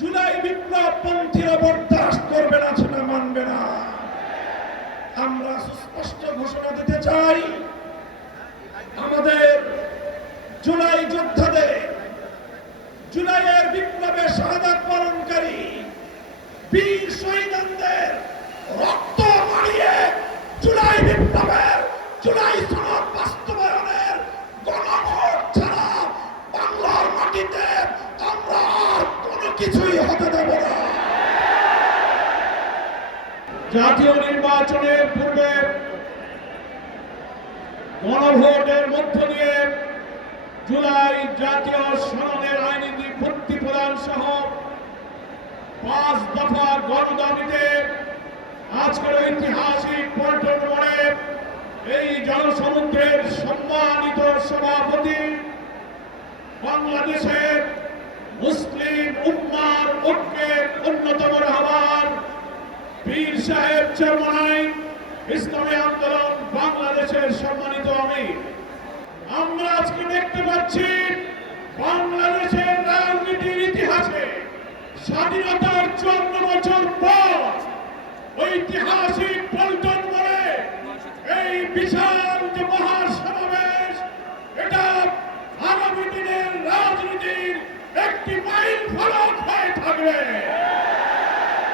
জুলাই বিপ্লব পন্থীরা বরদাস্ত করবে না, সেটা মানবে না। আমরা সুস্পষ্ট ঘোষণা দিতে চাই, আমাদের জুলাই যোদ্ধাদের, জুলাইয়ের বিপ্লবে শাহাদ পালনকারী বীর শহীদদের রক্ত মারিয়ে জুলাই বিপ্লবের জুলাই সনদ বাস্তবায়নের গণভোট ছাড়া বাংলার মাটিতে আমরা আর কোনো কিছুই হতে দেব না। জাতীয় নির্বাচনের পূর্বে গণভোটের মধ্য দিয়ে জুলাই জাতীয় সনদের আইনি ভর্তি প্রদান সহ পাঁচ দফা গণদাবিতে আজকের ঐতিহাসিক পল্টন মোড়ে এই জনসমুদ্রের সম্মানিত সভাপতি বাংলাদেশের ঐক্যের অন্যতম রাহবার পীর সাহেব চেয়ারম্যান ইসলামী আন্দোলন, বাংলাদেশের সম্মানিত আমির। আমরা আজকে দেখতে পাচ্ছি বাংলাদেশের রাজনীতির ইতিহাসে স্বাধীনতার চুয়ান্ন বছর পর ঐতিহাসিক পল্টন মোড়ে এই বিশাল